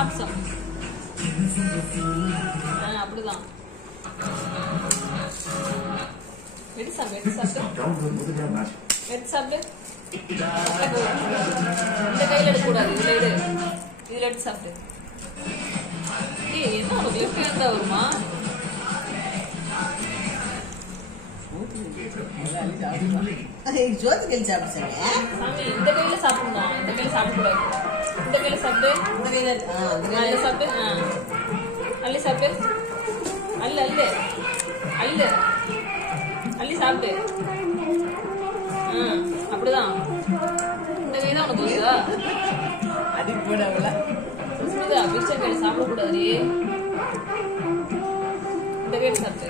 சாப்பிட்டு அப்படிதான் எடுத்து சாப்பிடு எடுத்து சாப்பிடு இந்த கையில எடுக்கக்கூடாது இதுல எடுத்து சாப்பிடு என்ன அவங்களுக்கு லெஃப்ட் ஹேண்ட் தான் வருமா ஜோதி கையில் சாப்பிடு சாமி இந்த கையில சாப்பிடணும் இந்த கையில சாப்பிடக்கூடாது இந்த கையில சாப்பிடு இந்த கையில அள்ளி சாப்பிடு அள்ளி சாப்பிடு அல்ல அல்ல அல்ல அள்ளி சாப்பிடு அப்படிதான் இந்த கை தான் உனக்கு வருதா அதுக்கு போட சுஸ்மிதா பிக்சர் கையில சாப்பிடக்கூடாது இந்த கையில சாப்பிடு